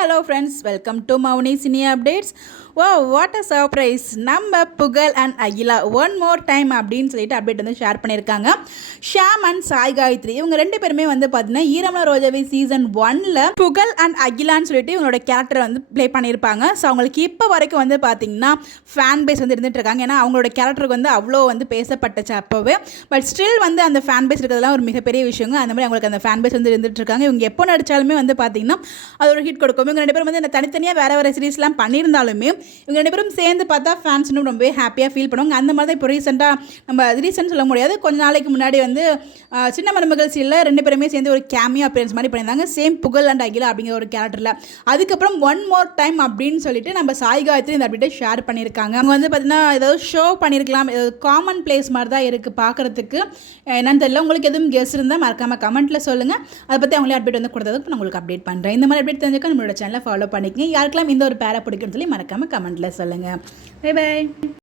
hello friends, welcome to Mauni Cine Updates. Wow, what a surprise. நம்ம புகழ் and Akila one more time அப்படின்னு சொல்லிட்டு update வந்து share பண்ணியிருக்காங்க. ஷாம் அண்ட் சாய் காயத்ரி இவங்க ரெண்டு பேருமே வந்து பார்த்தீங்கன்னா ஈரமல ரோஜாவே சீசன் 1ல் புகழ் அண்ட் அகிலான்னு சொல்லிட்டு இவங்களோட கேரக்டரை வந்து ப்ளே பண்ணியிருப்பாங்க. ஸோ அவங்களுக்கு இப்போ வரைக்கும் வந்து பார்த்தீங்கன்னா ஃபேன் பேஸ் வந்து இருந்துட்டு இருக்காங்க. ஏன்னா அவங்களோட கேரக்டருக்கு வந்து அவ்வளோ வந்து பேசப்பட்டுச்சு அப்போவே. பட் ஸ்டில் வந்து அந்த ஃபேன் பேஸ் இருக்கிறதுலாம் ஒரு மிகப்பெரிய விஷயங்க. அந்த மாதிரி அவங்களுக்கு அந்த ஃபேன் பேஸ் வந்து இருந்துட்டு இருக்காங்க. இவங்க எப்போ நடித்தாலுமே வந்து பார்த்தீங்கன்னா அது ஒரு ஹிட் கொடுக்கும். இவங்க ரெண்டு பேரும் வந்து இந்த தனித்தனியாக வேறு சீரீஸ்லாம் பண்ணியிருந்தாலுமே இவங்க ரெண்டு பேரும் சேர்ந்து பார்த்தா ஃபேன்ஸ் இன்னும் ரொம்பவே ஹாப்பியாக ஃபீல் பண்ணுவாங்க. அந்த மாதிரி தான் இப்போ ரீசெண்டாக நம்ம ரீசெண்ட் சொல்ல முடியாது, கொஞ்ச நாளைக்கு முன்னாடி வந்து சின்ன மருமகள் சீரியலில் ரெண்டு பேருமே சேர்ந்து ஒரு கேமியோ அப்பியரன்ஸ் மாதிரி பண்ணியிருந்தாங்க. சேம் புகழ் அண்ட் அகிலா அப்படிங்கிற ஒரு கேரக்டரில். அதுக்கப்புறம் ஒன் மோர் டைம் அப்படின்னு சொல்லிட்டு நம்ம சாய் காயத்ரி இந்த அப்டேட்டை ஷேர் பண்ணியிருக்காங்க. அவங்க வந்து பார்த்தீங்கன்னா ஏதாவது ஷோ பண்ணியிருக்கலாம், ஏதாவது காமன் பிளேஸ் மாதிரி தான் இருக்குது பார்க்குறதுக்கு. என்னன்னு தெரியல, உங்களுக்கு எதுவும் கெஸ் இருந்தால் மறக்காமல் கமெண்ட்டில் சொல்லுங்கள். அதை பற்றி அவங்களே அப்டேட் வந்து கொடுத்ததுக்கு நான் உங்களுக்கு அப்டேட் பண்ணுறேன். இந்த மாதிரி அப்டேட் தெரிஞ்சுக்க நம்மளோட சேனலை ஃபாலோ பண்ணிக்கங்க. யாருக்கெல்லாம் இந்த ஒரு பேரை பிடிக்குன்னு சொல்லி மறக்காமல் கமெண்ட்டில் சொல்லுங்கள். Bye by.